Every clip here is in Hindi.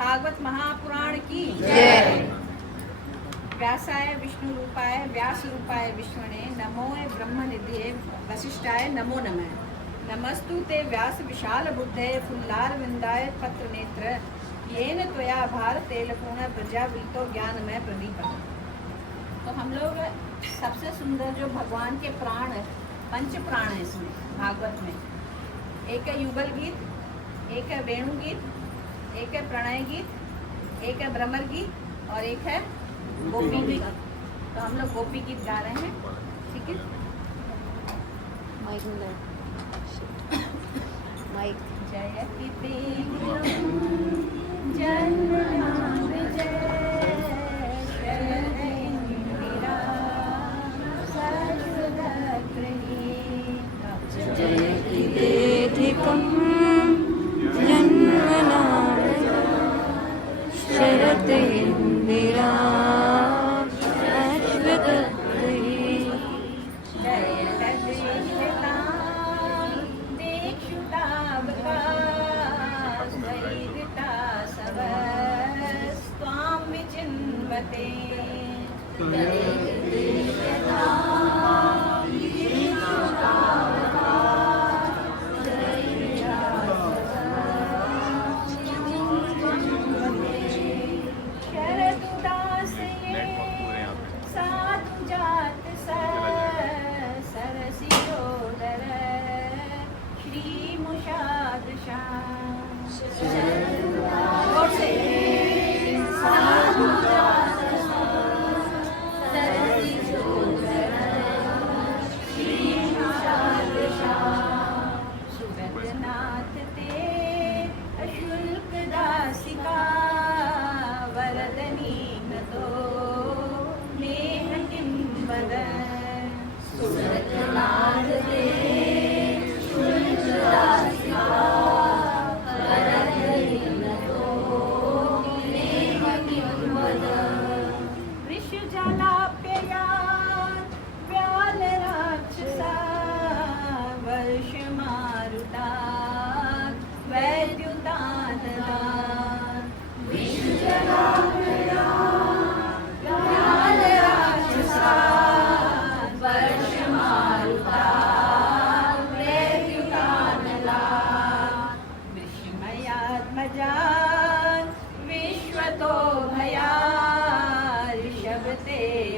भागवत महापुराण की जय। व्यासाय विष्णु रूपाय व्यास रूपाय विष्णुने नमोए ब्रह्मनिधये वसिष्ठाय नमो नमः। नमस्तु ते व्यास विशाल बुद्धे फुल्लार विंदाय पत्र नेत्र येन त्वया भारतेल पूर्ण प्रजावितो ज्ञानमय प्रदीप। तो हम लोग सबसे सुंदर जो भगवान के प्राण पंच प्राण है इसमें भागवत में, एक है युगल गीत, एक है वेणु गीत, एक है प्रणय गीत, एक है भ्रमर गीत और एक है गोपी गीत। तो हम लोग गोपी गीत गा रहे हैं, ठीक है। माइक जय जन्मनाथ जय शरद इंदिरा सर्वदग्रही जयति देधिकं जन्मनाथ शरद इंदिरा शाश्वतगृही।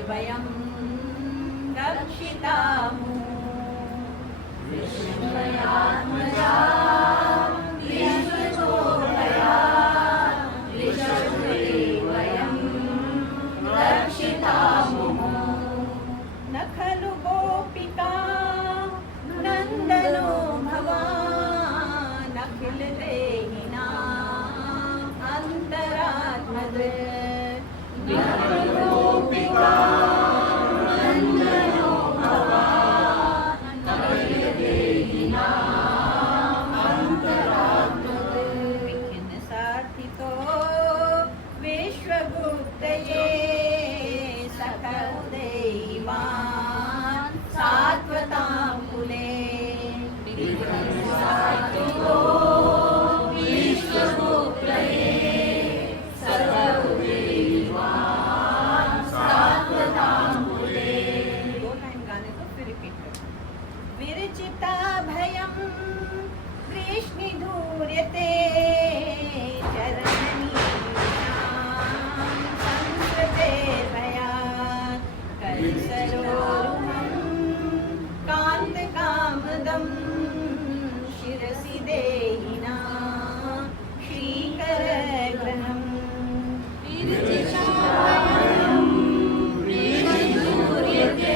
वयं रक्षितामु विष्णुयात्मजा विश्वतो भया विश्वते वयं रक्षितामु। न खलु गोपिका नन्दनो भवान् अखिल देहिनां अन्तरात्मदे। विरचिता भयं वृष्णिधूर्यते चरणनीनां संस्कृते भयात् करसरोरुहं कान्तकामदं शिरसि देहिनां श्रीकरग्रहम्। विरचिता भयं वृष्णिधूर्यते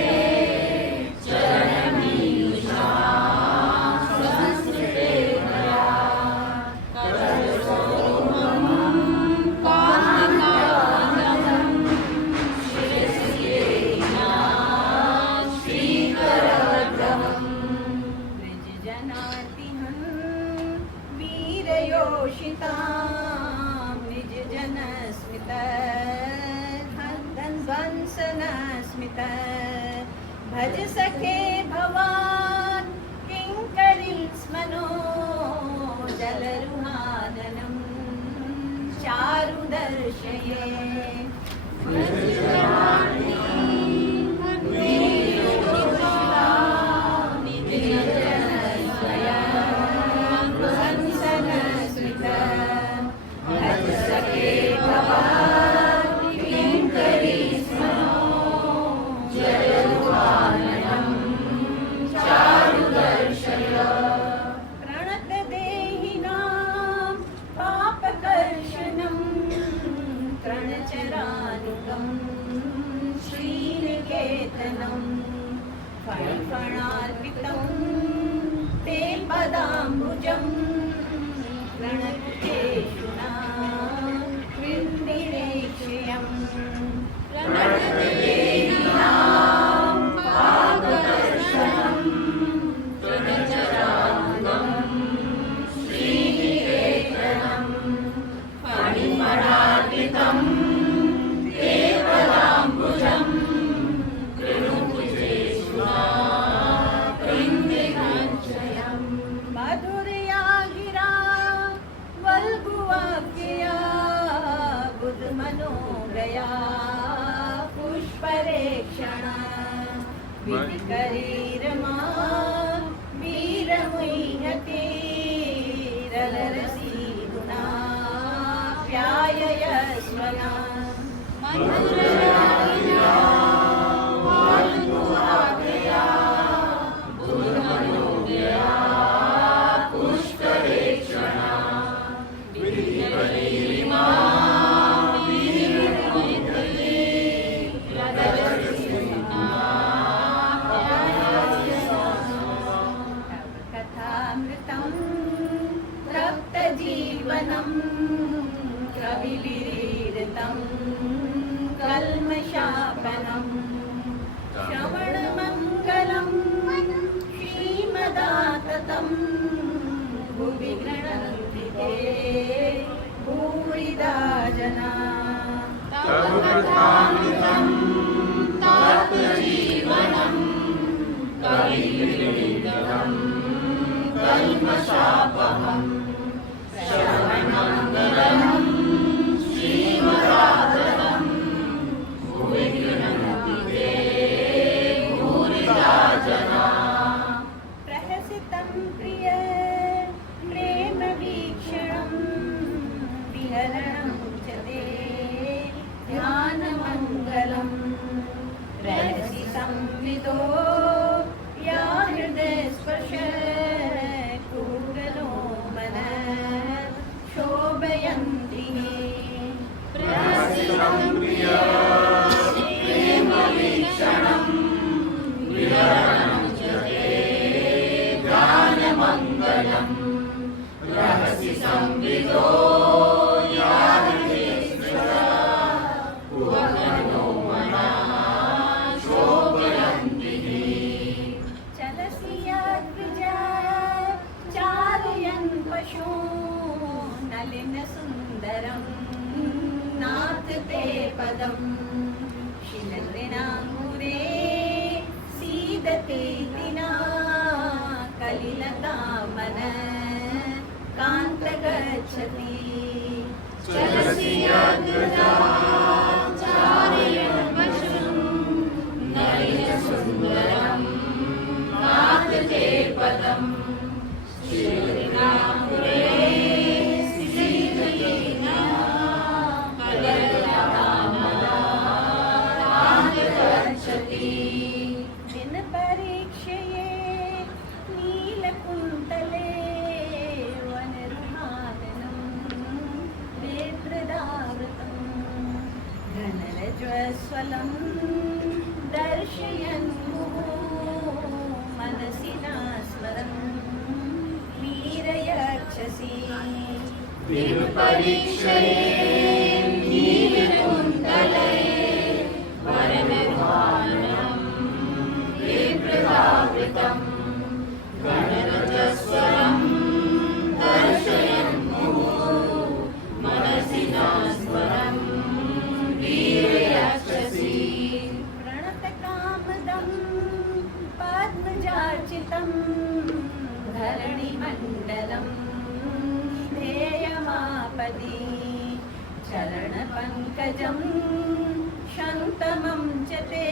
भज सखे भवान् किङ्करीं स्मनो जलरुहादनं चार पदाम्बुजं प्रणकुटेषुना कृन्दिरेक्षयम् प्रणतदेहिनां पाददर्शनं त्रिनचराङ्गं श्रीनिकेतनं फणिमरार्पितं केवलाम्बुजं कृणुकुटेषुना कृन्दिरेक्षयम् मधुरया गिरा वल्गुवाक्यया बुधमनोगया पुष्परेक्षण विकरीरमा वीरमुह्यते रलरसी गुणा प्याययस्वना मधुरया गिरा वल्गुवाक्यया बुधमनोगया पुष्परेक्षण विकरीरमा कथामृतं तप्तजीवनं कविलीरितं कल्मषापनं श्रवणमङ्गलं श्रीमदाततं भुवि गृह्णन्ति ते भूरिदा जना तव कथामृतं तप्तजीवनं कविलीरितं कल्मषापहं श्रवणमङ्गलं श्रीमदाततं भुवि गृह्णन्ति ते भूरिदा जना प्रहसितं प्रिय प्रेमवीक्षणं विहरणं च ते ध्यानमङ्गलं रहसि संविदो या हृदयस्पर्श कूगलो मन शोभयन्ति प्रहसितं प्रिय प्रेमवीक्षणं विहरणं च ते ध्यानमङ्गलं रहसि संविदो या हृदयस्पर्श कूगलो मन शोभयन्ति चलसि यद्विजा चारयन् पशू नलिनसुन्दरं नाथ ते पदं शिलतृणाङ्गुरे सीदते दिना कलिलतामन कान्त गच्छति चलसि यद्विजा चारयन् पशू नलिनसुन्दरं नाथ ते पदं शिलतृणाङ्गुरे सीदते दिना कलिलतामन कान्त गच्छति दिनपरीक्षये नीलकुन्तले वनरुहाननं नेत्रदावृतं घनरज्ज्वलं दर्शयन् मनसि नास्मरं वीरयक्षसि दिनपरीक्षये नीलकुन्तले वनरुहाननं नेत्रदावृतं घनरज्ज्वलं दर्शयन् मनसि नास्मरं वीरयक्षसि प्रणतकामदं पद्मजार्चितं धरणिमण्डलं ध्येयमापदि चरणपङ्कजं शन्तमं च ते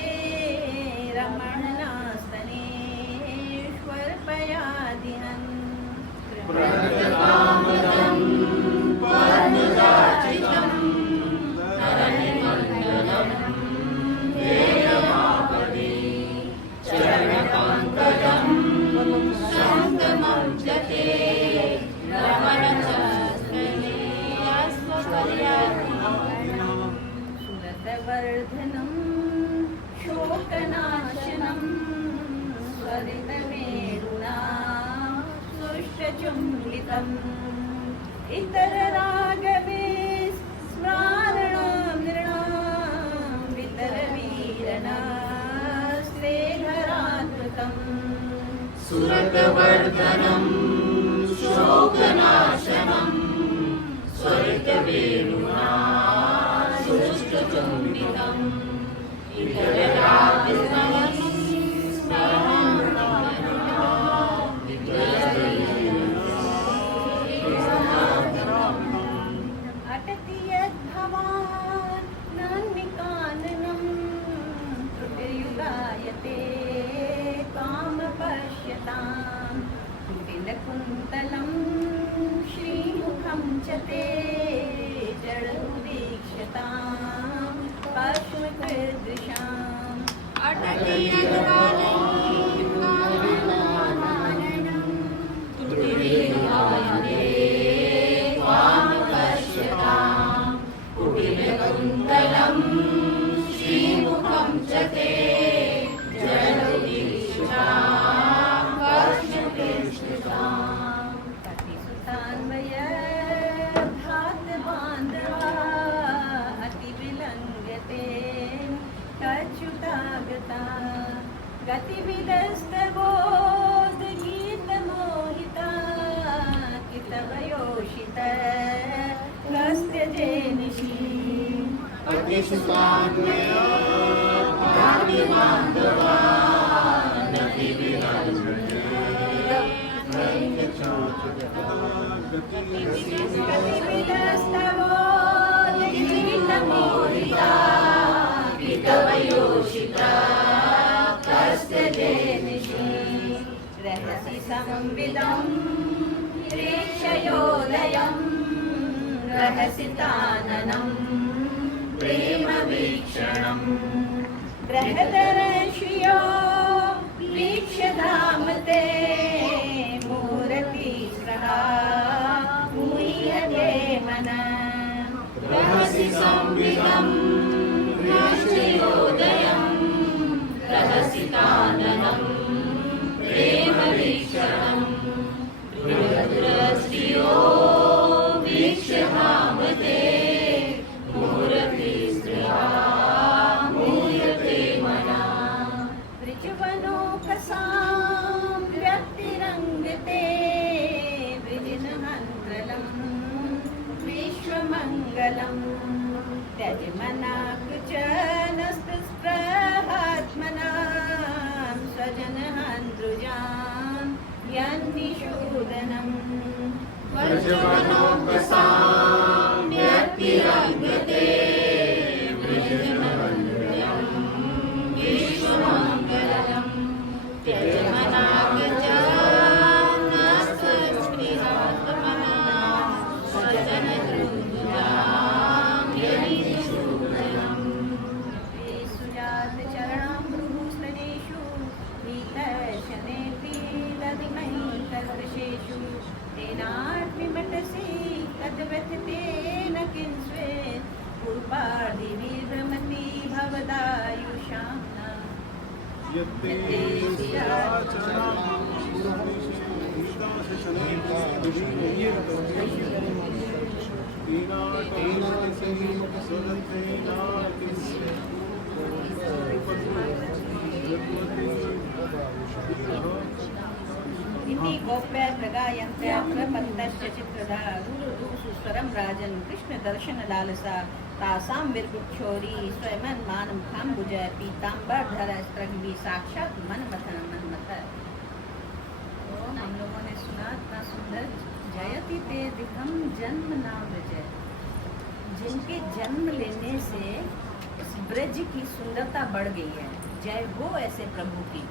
रमणनास्तनेष्वर्पयादिहन् प्रणतकामदं पद्मजार्चितं धरणिमण्डलं ध्येयमापदि चरणपङ्कजं शन्तमं च ते रमणनास्तनेष्वर्पयादिहन् सुरतवर्धनं शोकनाशनं स्वरितमेरुणा कृतम् इतर रागवे स्मरणं नृणां वितर वीरनास्ते धरात्मकम् सुरतवर्धनं शोकनाशनं स्वर्गवेणुना सुष्ठुचुम्बितम् इतररागस्मरणं अटति यद्भवान् नान्विकाननं त्रुटिर्युगायते कामपश्यतां कुटिलकुन्तलं श्रीमुखं च ते जडमुदीक्ष्यतां पश्मकृदृशाम् अटति यद्भवान् त्रुटिर्युगायते कामपश्यतां कुटिलकुन्तलं श्रीमुखं च ते जडमुदीक्ष्यतां पश्मकृदृशाम् कतिसुतान्वय भ्रातृबान्धवा अतिविलङ्घ्यते कच्युतागता गतिविदस्तबोधगीतमोहिता कितवयोषित कस्त्यजे निशि अतिसुतान्वया भाग्यबान्धवा गतिविदस्तबोधगीतमोहिता कितवयोषिता कस्त्यजे निशि रहसि संविदं प्रेक्षयोदयं रहसि ताननं प्रेमवीक्षणं बृहदर्श्यो वीक्ष्य धाम ते मूर्तिस्रहा मुह्यते मनः रहसि संविदं प्रेक्षयोदयं रहसि ताननं प्रेमवीक्षणं बृहद्रश्रियो वीक्ष्य भावते मूर्तिस्त्रिया मूयते मनः ऋजुवनोकसां व्यक्तिरङ्गते वृजिनमङ्गलं विश्वमङ्गलं त्यजमनाकुचनस्तस्पृहात्मनां स्वजनहन्तृजां यन्निषूदनम् वज्रवनोकसां व्यक्तिरङ्गते वृजिनमङ्गलं विश्वमङ्गलं त्यजमनाकुचनस्तस्पृहात्मनां स्वजनहन्तृजां यन्निषूदनम् सुजातचरणामृगुस्तनेषु नीतशनेऽपि दधिमहि तदृशेषु तेनात्मिमटसि तद्व्यथितेन किंस्वेत् पूर्वादिभिर्भ्रमति भवदायुषाम् यत्ते इति गोप्य प्रगायन्त्र्यत्र पन्तश्च चित्रधा सुस्वरं राजन् कृष्णदर्शनलालसा तासां विर्गुच्छोरी स्वयमन्मानमुखाम्बुज पीताम्बरधरस्त्रग्भि साक्षात् मनमथ। तो हम लोगों ने सुना इतना सुंदर जयति ते दिघम जन्म नाम जय, जिनके जन्म लेने से इस ब्रज की सुंदरता बढ़ गई है। जय हो ऐसे प्रभु की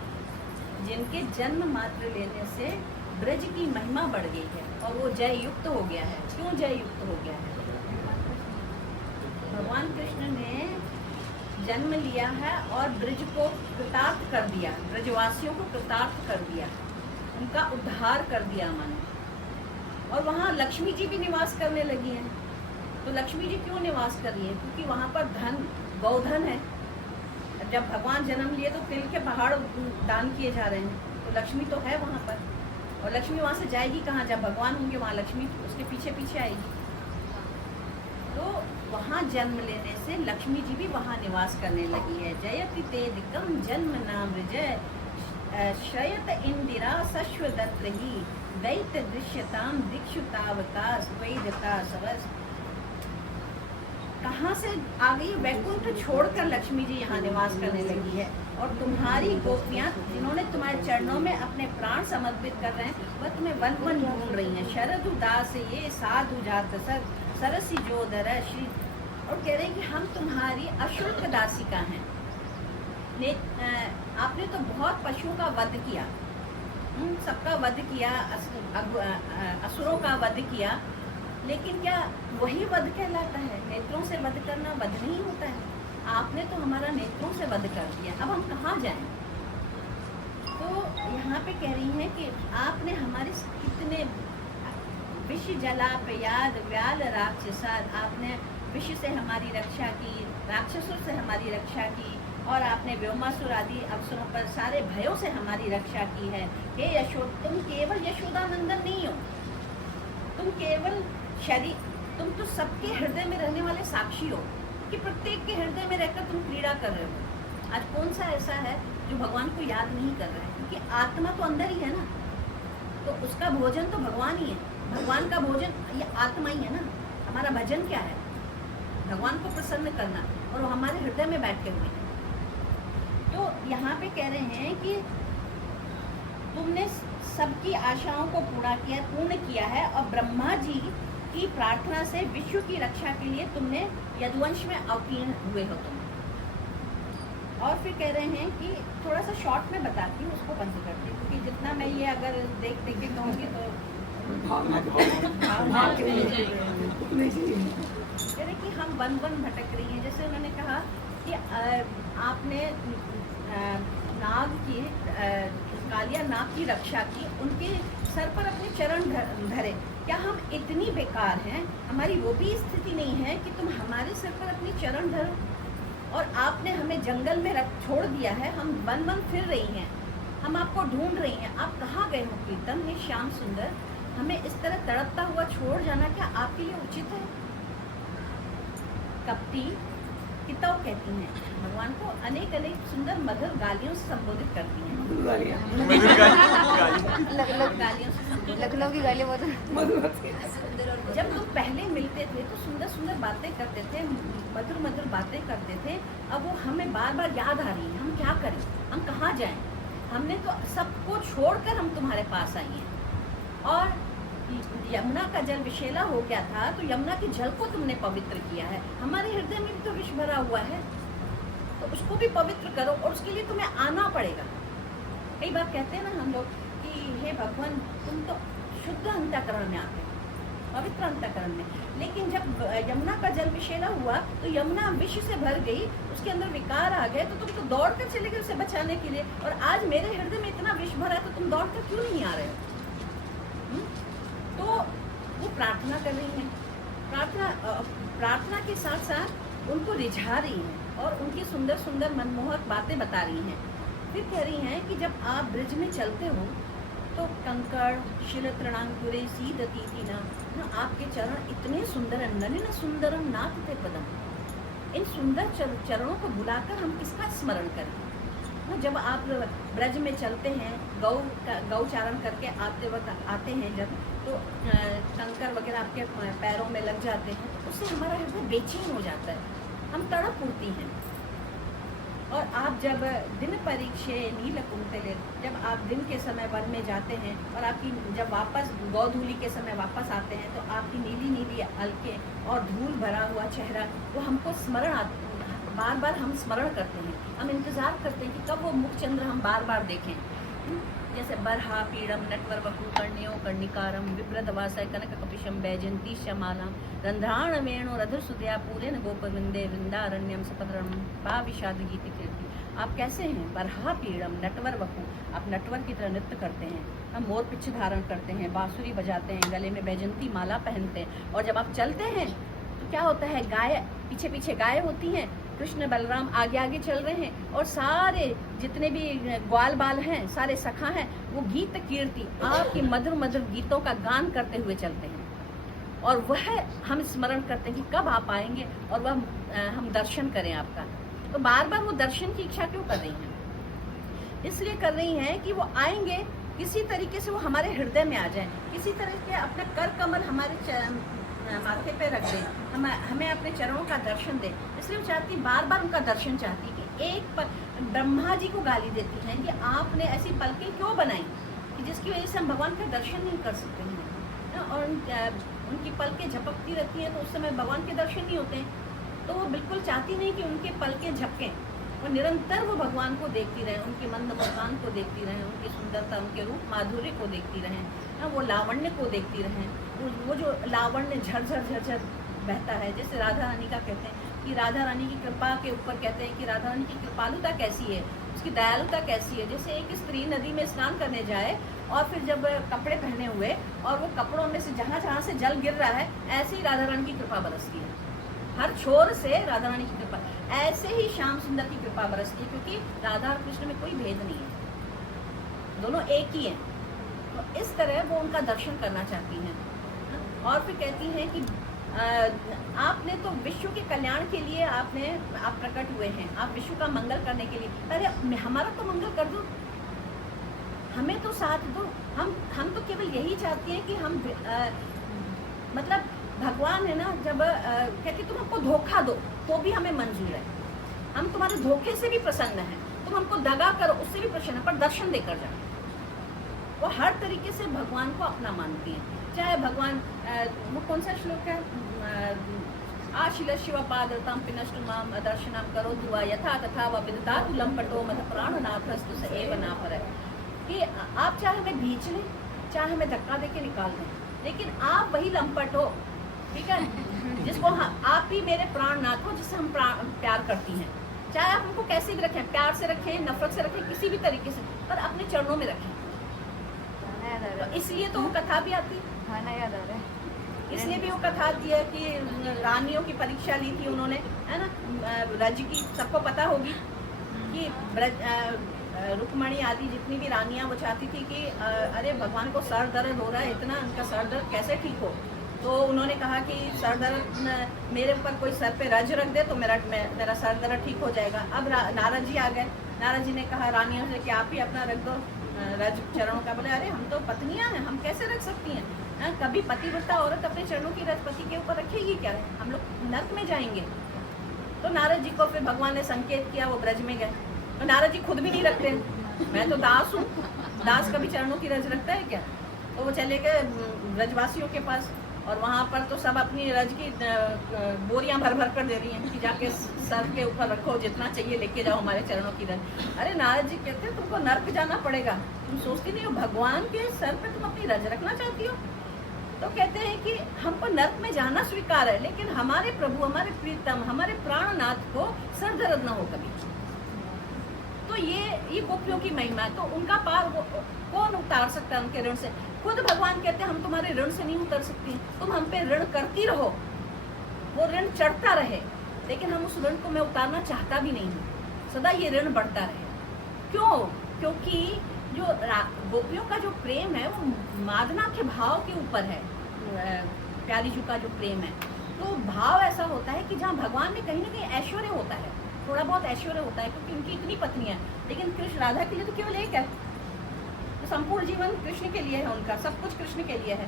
जिनके जन्म मात्र लेने से ब्रज की महिमा बढ़ गई है और वो जय युक्त हो गया है। क्यों जय युक्त हो गया है? भगवान कृष्ण ने जन्म लिया है और ब्रज को कृतार्थ कर दिया, ब्रजवासियों को कृतार्थ कर दिया, उनका उद्धार कर दिया मन। और वहाँ लक्ष्मी जी भी निवास करने लगी हैं। तो लक्ष्मी जी क्यों निवास कर रही है? क्योंकि वहाँ पर धन, गौधन है। जब भगवान जन्म लिए तो तिल के पहाड़ दान किए जा रहे हैं, तो लक्ष्मी तो है वहाँ पर। और लक्ष्मी वहाँ से जाएगी कहाँ? जब भगवान होंगे वहाँ लक्ष्मी उसके पीछे पीछे आएगी। तो वहाँ जन्म लेने से लक्ष्मी जी भी वहाँ निवास करने लगी है। जयति तेदिकम जन्म नाम विजय श्रयत इंदिरा सश्वदत्त ही दैत्य दृश्यताम दीक्षुतावता वैदता सवस। कहाँ से आ गई? वैकुंठ छोड़कर लक्ष्मी जी यहाँ निवास करने लगी है। और तुम्हारी गोपियाँ जिन्होंने तुम्हारे चरणों में अपने प्राण समर्पित कर रहे हैं वह तुम्हें वन वन ढूंढ रही हैं। शरद उदास ये साधु जात सर सरसी जोदर श्री। और कह रहे हैं कि हम तुम्हारी अशुल्क दासिका हैं। आपने तो बहुत पशुओं का वध किया, सबका वध किया, असुरों का वध किया, लेकिन क्या वही वध कहलाता है? नेत्रों से वध करना वध नहीं होता है। आपने तो हमारा नेत्रों से वध कर दिया, अब हम कहाँ जाएं? तो यहाँ पे कह रही हैं कि आपने हमारे कितने विष जलापयाद व्याल राक्षसाद, आपने विष से हमारी रक्षा की, राक्षसों से हमारी रक्षा की, और आपने व्योमासुर आदि अवसरों पर सारे भयों से हमारी रक्षा की है। हे यशोद, तुम केवल यशोदानंदन नहीं हो, तुम केवल शरीर, तुम तो सबके हृदय में रहने वाले साक्षी हो कि प्रत्येक के हृदय में रहकर तुम क्रीड़ा कर रहे हो। आज कौन सा ऐसा है जो भगवान को याद नहीं कर रहा है? क्योंकि आत्मा तो अंदर ही है ना, तो उसका भोजन तो भगवान ही है। भगवान का भोजन ये आत्मा ही है ना। हमारा भजन क्या है? भगवान को प्रसन्न करना, और वो हमारे हृदय में बैठे हुए हैं। तो यहाँ पे कह रहे हैं कि तुमने सबकी आशाओं को पूर्ण किया है, और ब्रह्मा जी की प्रार्थना से विश्व की रक्षा के लिए तुमने यदुवंश में अवतीर्ण हुए हो तुम। और फिर कह रहे हैं कि थोड़ा सा शॉर्ट में बताती हूँ, उसको बंद करती हूँ, क्योंकि जितना मैं ये अगर देख के कहूँगी तो कह रहे कि हम वन वन भटक रही हैं। जैसे उन्होंने कहा कि आपने नाग की कालिया नाग की रक्षा की, उनके सर पर अपने चरण धरे। क्या हम इतनी बेकार हैं? हमारी वो भी स्थिति नहीं है कि तुम हमारे सर पर अपनी चरण धरो? और आपने हमें जंगल में छोड़ दिया है, हम वन वन फिर रही हैं, हम आपको ढूंढ रही हैं। आप कहाँ गए हो प्रीतम? हे श्याम सुंदर, हमें इस तरह तड़पता हुआ छोड़ जाना क्या आपके लिए उचित है? कपटी किताब कहती हैं भगवान को, अनेक अनेक सुंदर मधुर गालियों से संबोधित करती हैं। गालियों से लखनऊ की गालियाँ बहुत। जब तुम पहले मिलते थे तो सुंदर सुंदर बातें करते थे, मधुर मधुर बातें करते थे। अब वो हमें बार बार याद आ रही है, हम क्या करें, हम कहाँ जाएं? हमने तो सबको छोड़कर हम तुम्हारे पास आई हैं। और यमुना का जल विषैला हो गया था, तो यमुना के जल को तुमने पवित्र किया है। हमारे हृदय में भी तो विष भरा हुआ है, तो उसको भी पवित्र करो, और उसके लिए तुम्हें आना पड़ेगा। कई बार कहते हैं ना हम लोग कि हे भगवान, तुम तो शुद्ध अंतःकरण में आते हो, पवित्र अंतःकरण में। लेकिन जब यमुना का जल विषैला हुआ तो यमुना विष से भर गई, उसके अंदर विकार आ गए, तो तुम तो दौड़ कर चले गए उसे बचाने के लिए। और आज मेरे हृदय में इतना विष भरा है, तो तुम दौड़ कर क्यों नहीं आ रहे हो? तो वो प्रार्थना कर रही हैं, प्रार्थना के साथ साथ उनको रिझा रही हैं, और उनकी सुंदर सुंदर मनमोहक बातें बता रही हैं। फिर कह रही हैं कि जब आप ब्रिज में चलते हो तो कंकड़ शिल तृणांकुरे सीदती ना, आपके चरण इतने सुंदर, नलिन सुंदरम नाथते पदम। इन सुंदर चरणों को बुलाकर हम किसका स्मरण करें? जब आप ब्रज में चलते हैं, गौचारण करके आते हैं जब, तो कंकर वगैरह आपके पैरों में लग जाते हैं, तो उससे हमारा हृदय बेचैन हो जाता है, हम तड़प उठती हैं। और आप जब दिन परीक्षे नील कुंतले, जब आप दिन के समय वन में जाते हैं और आपकी जब वापस गौधूली के समय वापस आते हैं, तो आपकी नीली नीली अलकें और धूल भरा हुआ चेहरा वो हमको स्मरण आते, बार बार हम स्मरण करते हैं, हम इंतज़ार करते हैं कि कब वो मुखचंद्र हम बार बार देखें। जैसे बरहा पीड़म नटवर वकु कर्ण्यो कर्णिकारम विप्रदवासय कनक कपिशम वैजंती शमालाम रंध्राण वेणु रधुर सुदया पूरेन गोपविंदे वृंदारण्यम सपदरम पाविषाद गीति कीर्ति। आप कैसे हैं? बरहा पीड़म नटवर वकु, आप नटवर की तरह नृत्य करते हैं, हम मोर पिच्छ धारण करते हैं, बांसुरी बजाते हैं, गले में वैजंती माला पहनते हैं, और जब आप चलते हैं तो क्या होता है, गाय पीछे पीछे गाय होती हैं, कृष्ण बलराम आगे आगे चल रहे हैं और सारे जितने भी ग्वाल बाल हैं, सारे सखा हैं, वो गीत कीर्ति आपकी मधुर मधुर गीतों का गान करते हुए चलते हैं। और वह हम स्मरण करते हैं कि कब आप आएंगे और वह हम दर्शन करें आपका। तो बार बार वो दर्शन की इच्छा क्यों कर रही हैं? इसलिए कर रही हैं कि वो आएंगे, किसी तरीके से वो हमारे हृदय में आ जाएं, किसी तरह के अपना कर कमल हमारे माथे पे रख दें, हमें अपने चरणों का दर्शन दें। इसलिए वो चाहती, बार बार उनका दर्शन चाहती कि एक ब्रह्मा जी को गाली देती हैं कि आपने ऐसी पलकें क्यों बनाई कि जिसकी वजह से हम भगवान का दर्शन नहीं कर सकते हैं। और उनकी पलकें झपकती रहती हैं तो उस समय भगवान के दर्शन नहीं होते हैं। तो वो बिल्कुल चाहती नहीं कि उनके पलकें झपकें, वो निरंतर वो भगवान को देखती रहें, उनके मंद मुस्कान को देखती रहें, उनकी सुंदरता, उनके रूप माधुर्य को देखती रहें, वो लावण्य को देखती रहें। वो जो लावण्य झरझर झरझर बहता है, जैसे राधा रानी का कहते हैं कि राधा रानी की कृपा के ऊपर कहते हैं कि राधा रानी की कृपालुता कैसी है, उसकी दयालुता कैसी है। जैसे एक स्त्री नदी में स्नान करने जाए और फिर जब कपड़े पहने हुए और वो कपड़ों में से जहाँ जहाँ से जल गिर रहा है, ऐसे ही राधा रानी की कृपा बरसती है, हर छोर से राधा रानी की कृपा। ऐसे ही श्याम सुंदर की कृपा बरसती है, क्योंकि राधा और कृष्ण में कोई भेद नहीं है, दोनों एक ही हैं। तो इस तरह वो उनका दर्शन करना चाहती हैं। और फिर कहती हैं कि आपने तो विश्व के कल्याण के लिए आप प्रकट हुए हैं, आप विश्व का मंगल करने के लिए। अरे हमारा तो मंगल कर दो, हमें तो साथ दो। हम तो केवल यही चाहते हैं कि हम मतलब भगवान है ना, जब कहते तुम हमको धोखा दो तो भी हमें मंजूर है, हम तुम्हारे धोखे से भी प्रसन्न हैं, तुम हमको दगा करो उससे भी प्रसन्न है, पर दर्शन देकर जाओ। वो हर तरीके से भगवान को अपना मानती हैं। चाहे भगवान वो कौन सा श्लोक है, आशिल शिव पादरताम पिनष्ट माम दर्शनम करो ध्रुवा यथा तथा व विदता तु लंपटो मत प्राणनाथस्तु स एव ना पर, कि आप चाहे हमें भींच लें, चाहे हमें धक्का देके निकाल दें, लेकिन आप वही लंपट हो, ठीक है, जिसको आप ही मेरे प्राणनाथ हो, जिससे हम प्यार करती हैं। चाहे आप हमको कैसे भी रखें, प्यार से रखें, नफरत से रखें, किसी भी तरीके से, पर अपने चरणों में रखें। तो इसलिए तो वो कथा भी आती है, याद आ रहा है। इसलिए भी वो कथा आती है कि रानियों की परीक्षा ली थी उन्होंने, है ना, ब्रज की, सबको पता होगी कि रुक्मणी आदि जितनी भी रानियां, वो चाहती थी कि अरे भगवान को सर दर्द हो रहा है इतना, उनका सर दर्द कैसे ठीक हो। तो उन्होंने कहा कि सर दर्द मेरे ऊपर कोई सर पे रज रख दे तो मेरा सर दर्द ठीक हो जाएगा। अब नारद जी आ गए, नारद जी ने कहा रानियों से कि आप ही अपना रख दो रज चरणों का। बोले अरे हम तो पत्नियां हैं, हम कैसे रख सकती हैं, कभी पतिव्रता औरत अपने चरणों की रज पति के ऊपर रखेगी क्या, हम लोग नर्क में जाएंगे। तो नारद जी को फिर भगवान ने संकेत किया, वो ब्रज में गए। तो नारद जी खुद भी नहीं रखते, मैं तो दास हूँ, दास कभी चरणों की रज रखता है क्या। तो वो चले गए ब्रजवासियों के पास, और वहाँ पर तो सब अपनी रज की बोरियां भर भर कर दे रही हैं कि जाके सर के ऊपर रखो, जितना चाहिए लेके जाओ हमारे चरणों की रज। अरे नारद जी कहते हैं तुमको नर्क जाना पड़ेगा, तुम सोचती नहीं हो भगवान के सर पे तुम अपनी रज रखना चाहती हो। तो कहते हैं कि हमको नर्क में जाना स्वीकार है, लेकिन हमारे प्रभु, हमारे प्रीतम, हमारे प्राणनाथ को सर दर्द ना हो कभी। तो ये गोपियों की महिमा है। तो उनका पार कौन उतार सकता है उनके ऋण से। खुद भगवान कहते हैं हम तुम्हारे ऋण से नहीं उतर सकती, तुम हम पे ऋण करती रहो, वो ऋण चढ़ता रहे, लेकिन हम उस ऋण को मैं उतारना चाहता भी नहीं हूँ, सदा ये ऋण बढ़ता रहे। क्यों? क्योंकि जो गोपियों का जो प्रेम है वो मादना के भाव के ऊपर है, प्यारी जी का जो प्रेम है। तो भाव ऐसा होता है कि जहाँ भगवान में कहीं ना कहीं ऐश्वर्य होता है, थोड़ा बहुत ऐश्वर्य होता है, क्योंकि उनकी इतनी पत्नियां, लेकिन कृष्ण राधा के लिए तो केवल एक है, तो संपूर्ण जीवन कृष्ण के लिए है, उनका सब कुछ कृष्ण के लिए है।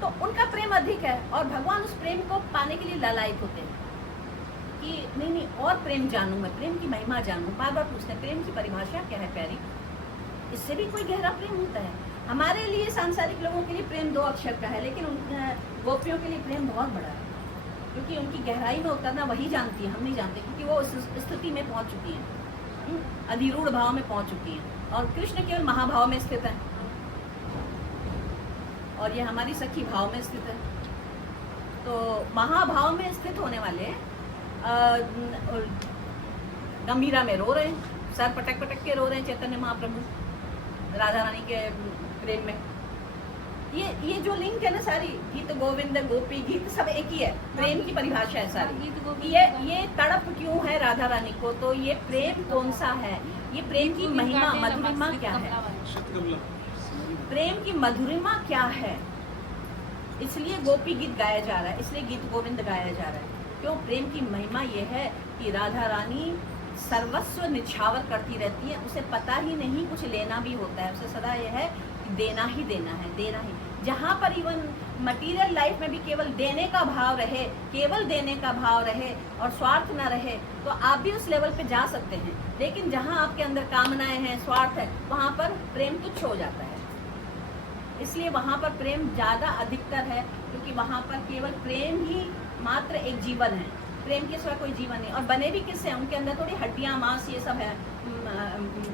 तो उनका प्रेम अधिक है, और भगवान उस प्रेम को पाने के लिए लालायित होते हैं कि नहीं और प्रेम जानूं, मैं प्रेम की महिमा जानूं। बार बार पूछते हैं प्रेम की परिभाषा क्या है प्यारी, इससे भी कोई गहरा प्रेम होता है। हमारे लिए सांसारिक लोगों के लिए प्रेम 2 अक्षर का है, लेकिन गोपियों के लिए प्रेम बहुत बड़ा है, क्योंकि उनकी गहराई में उतरना वही जानती है, हम नहीं जानते, क्योंकि वो उस स्थिति में पहुंच चुकी हैं, अधिरूढ़ भाव में पहुंच चुकी हैं, और कृष्ण केवल महाभाव में स्थित है, और ये हमारी सखी भाव में स्थित है। तो महाभाव में स्थित होने वाले गंभीरा में रो रहे हैं, सर पटक पटक के रो रहे हैं चैतन्य महाप्रभु राधा रानी के प्रेम में। ये जो लिंक है ना सारी, गीत गोविंद गोपी गीत सब एक ही है, प्रेम की परिभाषा है सारी। गीत गोविंद ये तड़प क्यों है राधा रानी को, तो ये प्रेम कौन सा है, ये प्रेम की महिमा मधुरिमा क्या है, प्रेम की मधुरिमा क्या है, इसलिए गोपी गीत गाया जा रहा है, इसलिए गीत गोविंद गाया जा रहा है। क्यों? प्रेम की महिमा ये है कि राधा रानी सर्वस्व निछावर करती रहती है, उसे पता ही नहीं कुछ लेना भी होता है, उसे सदा यह है कि देना ही देना है, देना ही। जहाँ पर इवन मटीरियल लाइफ में भी केवल देने का भाव रहे, केवल देने का भाव रहे और स्वार्थ न रहे, तो आप भी उस लेवल पे जा सकते हैं। लेकिन जहाँ आपके अंदर कामनाएं हैं, स्वार्थ है, वहाँ पर प्रेम तुच्छ हो जाता है। इसलिए वहाँ पर प्रेम ज़्यादा अधिकतर है, क्योंकि वहाँ पर केवल प्रेम ही मात्र एक जीवन है, प्रेम के सिवा कोई जीवन नहीं। और बने भी किससे? उनके अंदर थोड़ी हड्डियाँ मांस ये सब है,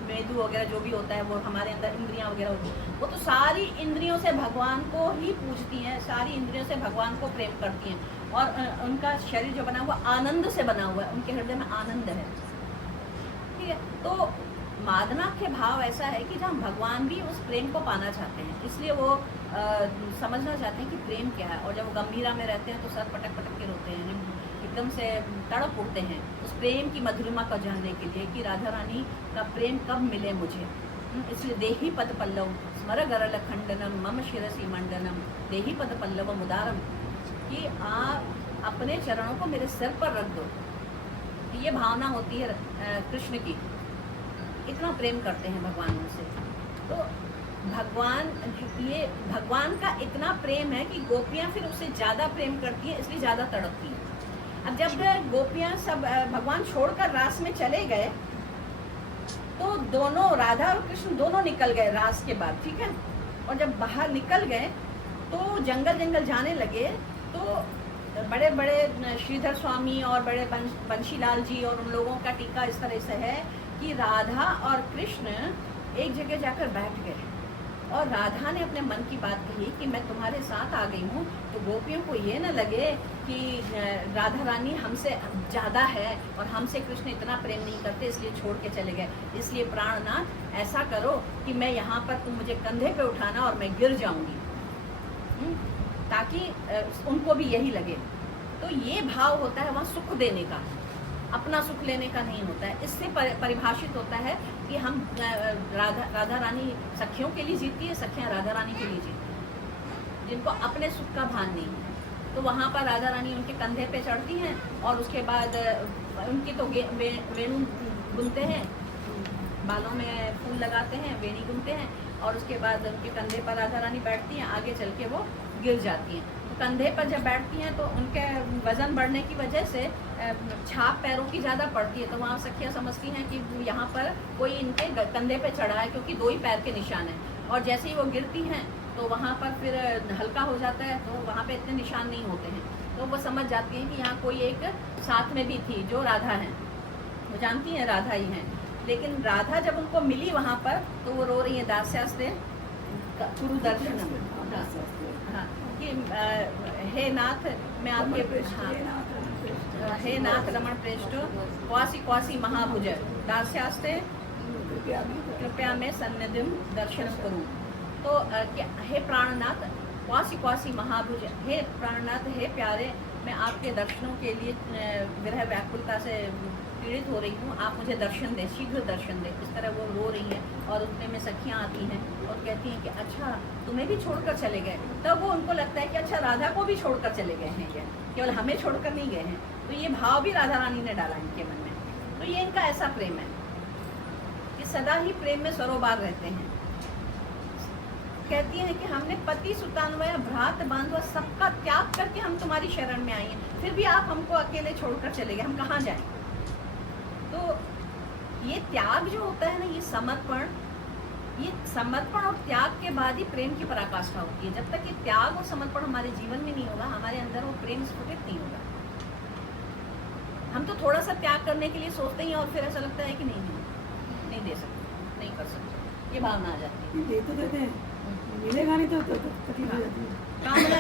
मेदू वगैरह जो भी होता है, वो हमारे अंदर इंद्रियाँ वगैरह होती हैं, वो तो सारी इंद्रियों से भगवान को ही पूजती हैं, सारी इंद्रियों से भगवान को प्रेम करती हैं। और उनका शरीर जो बना हुआ आनंद से बना हुआ है, उनके हृदय में आनंद है। ठीक है, तो मादना के भाव ऐसा है कि जहाँ भगवान भी उस प्रेम को पाना चाहते हैं, इसलिए वो समझना चाहते हैं कि प्रेम क्या है। और जब वो गंभीरा में रहते हैं तो सर पटक पटक के रोते हैं, एकदम से तड़प उठते हैं उस प्रेम की मधुरिमा को जानने के लिए कि राधा रानी का प्रेम कब मिले मुझे। इसलिए देही पद पल्लव स्मर गरल खंडनम मम शिरसी मंडनम देही पद पल्लव मुदारम, कि आप अपने चरणों को मेरे सिर पर रख दो। ये भावना होती है कृष्ण की, इतना प्रेम करते हैं भगवान उनसे। तो भगवान का इतना प्रेम है कि गोपियाँ फिर उससे ज़्यादा प्रेम करती हैं, इसलिए ज़्यादा तड़पती हैं। अब जब गोपियाँ सब भगवान छोड़कर रास में चले गए, तो दोनों राधा और कृष्ण दोनों निकल गए रास के बाद, ठीक है। और जब बाहर निकल गए तो जंगल जंगल जाने लगे, तो बड़े बड़े श्रीधर स्वामी और बड़े बंशीलाल जी और उन लोगों का टीका इस तरह से है कि राधा और कृष्ण एक जगह जाकर बैठ गए और राधा ने अपने मन की बात कही कि मैं तुम्हारे साथ आ गई हूँ, तो गोपियों को ये न लगे कि राधा रानी हमसे ज़्यादा है और हमसे कृष्ण इतना प्रेम नहीं करते इसलिए छोड़ के चले गए। इसलिए प्राणनाथ ऐसा करो कि मैं यहाँ पर तुम मुझे कंधे पे उठाना और मैं गिर जाऊँगी, ताकि उनको भी यही लगे। तो ये भाव होता है वहाँ सुख देने का, अपना सुख लेने का नहीं होता है। इससे परिभाषित होता है कि हम राधा रानी सखियों के लिए जीतती है, सखियाँ राधा रानी के लिए जीतती हैं, जिनको अपने सुख का भान नहीं है। तो वहाँ पर राधा रानी उनके कंधे पे चढ़ती हैं और उसके बाद उनकी तो वेणु बुनते हैं, बालों में फूल लगाते हैं, वेणी बुनते हैं, और उसके बाद उनके कंधे पर राधा रानी बैठती हैं, आगे चल के वो गिर जाती हैं। तो कंधे पर जब बैठती हैं तो उनके वज़न बढ़ने की वजह से छाप पैरों की ज़्यादा पड़ती है, तो वहाँ सखियाँ समझती हैं कि यहाँ पर कोई इनके कंधे पे चढ़ा है, क्योंकि 2 ही पैर के निशान हैं। और जैसे ही वो गिरती हैं तो वहाँ पर फिर हल्का हो जाता है, तो वहाँ पे इतने निशान नहीं होते हैं। तो वो समझ जाती हैं कि यहाँ कोई एक साथ में भी थी जो राधा हैं, वो जानती हैं राधा ही हैं। लेकिन राधा जब उनको मिली वहाँ पर तो वो रो रही है, दास्यास्ते गुरु दर्शन, हाँ, कि हे नाथ मैं आपके, हाँ, हे नाथ रमण प्रेष्ठ क्वासी क्वासी महाभुज दास्यास्ते कृपया मैं सन्निधिम दर्शन करूं। तो हे प्राणनाथ क्वासी क्वासी महाभुज, हे प्राणनाथ, हे प्यारे, मैं आपके दर्शनों के लिए विरह व्याकुलता से पीड़ित हो रही हूँ, आप मुझे दर्शन दें, शीघ्र दर्शन दें। इस तरह वो रो रही हैं और उतने में सखियाँ आती हैं और कहती हैं कि अच्छा तुम्हें भी छोड़कर चले गए। तब वो उनको लगता है कि अच्छा राधा को भी छोड़कर चले गए हैं क्या, केवल हमें छोड़कर नहीं गए हैं। तो ये भाव भी राधा रानी ने डाला इनके मन में। तो ये इनका ऐसा प्रेम है कि सदा ही प्रेम में सरोबार रहते हैं। कहती हैं कि हमने पति सुतान्वय भ्रात बांधवा सबका त्याग करके हम तुम्हारी शरण में आई हैं, फिर भी आप हमको अकेले छोड़कर चले गए, हम कहाँ जाएं। तो ये त्याग जो होता है ना, ये समर्पण और त्याग के बाद ही प्रेम की पराकाष्ठा होती है। जब तक ये त्याग और समर्पण हमारे जीवन में नहीं होगा, हमारे अंदर वो प्रेम स्फुटित नहीं होगा। हम तो थोड़ा सा त्याग करने के लिए सोचते हैं और फिर ऐसा लगता है कि नहीं दे सकते, नहीं कर सकते, ये भावना आ जाती है। दे तो देते हैं, मिलेगा नहीं तो तकलीफ हो जाती है। कामना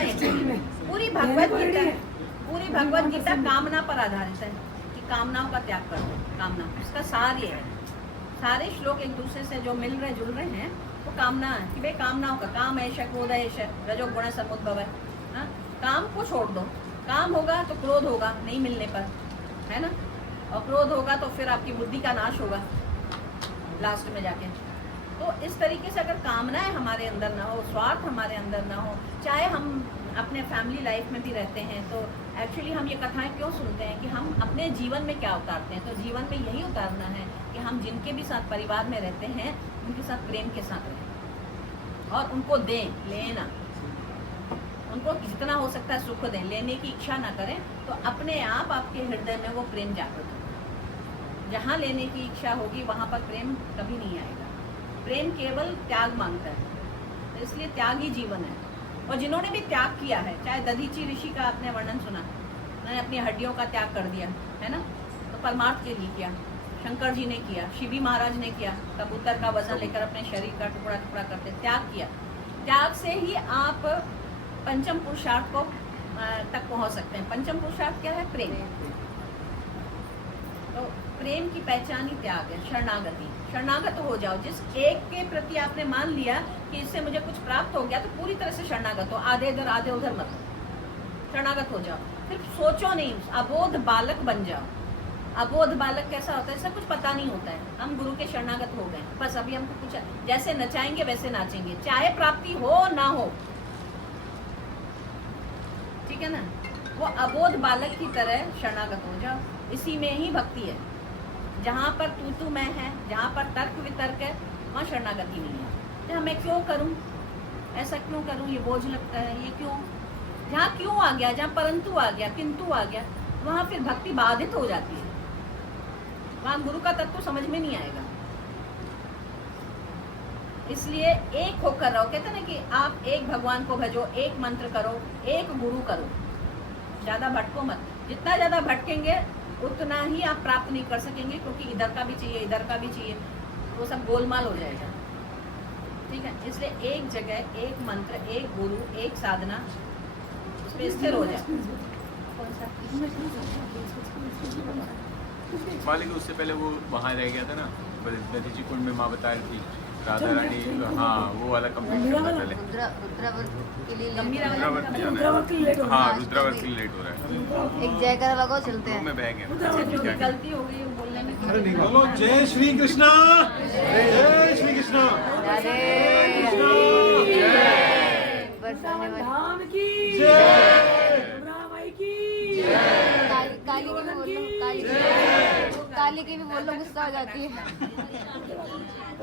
पूरी भगवत गीता कामना पर आधारित है कि कामनाओं का त्याग कर दो। कामना, इसका सार ये है। सारे श्लोक एक दूसरे से जो मिल रहे जुल रहे हैं वो कामना है कि भाई कामनाओं का काम है, क्रोध है, रजोगुण समुद्भव है। हाँ? काम को छोड़ दो, काम होगा तो क्रोध होगा नहीं मिलने पर, है ना, और क्रोध होगा तो फिर आपकी बुद्धि का नाश होगा लास्ट में जाके। तो इस तरीके से अगर कामनाएं हमारे अंदर ना हो, स्वार्थ हमारे अंदर ना हो, चाहे हम अपने फैमिली लाइफ में भी रहते हैं, तो एक्चुअली हम ये कथाएं क्यों सुनते हैं कि हम अपने जीवन में क्या उतारते हैं। तो जीवन में यही उतारना है कि हम जिनके भी साथ परिवार में रहते हैं उनके साथ प्रेम के साथ रहें और उनको दें, लेना, उनको जितना हो सकता है सुख दें, लेने की इच्छा ना करें, तो अपने आप आपके हृदय में वो प्रेम जागृत होगा। जहाँ लेने की इच्छा होगी वहाँ पर प्रेम कभी नहीं आएगा। प्रेम केवल त्याग मांगता है, इसलिए त्याग ही जीवन है। और जिन्होंने भी त्याग किया है, चाहे दधीची ऋषि का आपने वर्णन सुना, उन्होंने अपनी हड्डियों का त्याग कर दिया है ना, तो परमार्थ के लिए किया। शंकर जी ने किया, शिवी महाराज ने किया, कबूतर का वजन लेकर अपने शरीर का टुकड़ा टुकड़ा करते, त्याग किया। त्याग से ही आप पंचम पुरुषार्थ को तक पहुंच सकते हैं। पंचम पुरुषार्थ क्या है? प्रेम। तो प्रेम की पहचान ही त्याग है, शरणागति। शरणागत हो जाओ। जिस एक के प्रति आपने मान लिया कि इससे मुझे कुछ प्राप्त हो गया, तो पूरी तरह से शरणागत हो, आधे इधर आधे उधर मत हो, शरणागत हो जाओ। फिर सोचो नहीं, अबोध बालक बन जाओ। अबोध बालक कैसा होता है? इससे कुछ पता नहीं होता है, हम गुरु के शरणागत हो गए, बस अभी हमको कुछ जैसे नचाएंगे वैसे नाचेंगे, चाहे प्राप्ति हो ना हो, ठीक है ना। वो अबोध बालक की तरह शरणागत हो जाओ। इसी में ही भक्ति है। जहाँ पर तू मैं है, जहाँ पर तर्क वितर्क है, वहाँ शरणागति नहीं है। जहाँ मैं क्यों करूँ, ऐसा क्यों करूँ, ये बोझ लगता है, ये क्यों, जहाँ क्यों आ गया, जहाँ परंतु आ गया, किंतु आ गया, वहाँ फिर भक्ति बाधित हो जाती है। वहाँ गुरु का तत्व समझ में नहीं आएगा। इसलिए एक होकर रहो। कहते ना कि आप एक भगवान को भजो, एक मंत्र करो, एक गुरु करो, ज्यादा भटको मत। जितना ज्यादा भटकेंगे उतना ही आप प्राप्त नहीं कर सकेंगे, क्योंकि इधर का भी चाहिए, इधर का भी चाहिए, वो सब गोलमाल हो जाएगा, ठीक है। इसलिए एक जगह, एक मंत्र, एक गुरु, एक साधना, उस पर स्थिर हो जाए। मालिक उससे पहले वो वहाँ रह गया था ना, दधीची कुंड में माँ बता रही थी राधा रानी, हाँ वो वाला कंप्लीट करना पहले। रुद्रावर्त के लिए रुद्रावर्त जाना रुद्रावर्त के लिए लेट है। हो रहा हाँ है। रुद्रावर्त के लिए लेट हो रहा है। एक जयकारा लगाओ, चलते वो हैं। में बह गया। गलती हो गई बोलने में। बोलो जय श्री कृष्णा, जय श्री कृष्णा, राधे वृंदावन धाम की जय, रामाई की काली के भी बोल लो, काली के भी बोल लो, गुस्सा हो जाती है।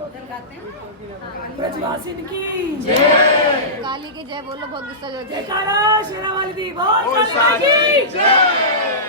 उधर गाते हैं। ब्रजवासिन की काली के जय बोलो, बहुत गुस्सा हो जाती है। जयकारा शेरा वाली दी, बहुत ओ सारी की जय।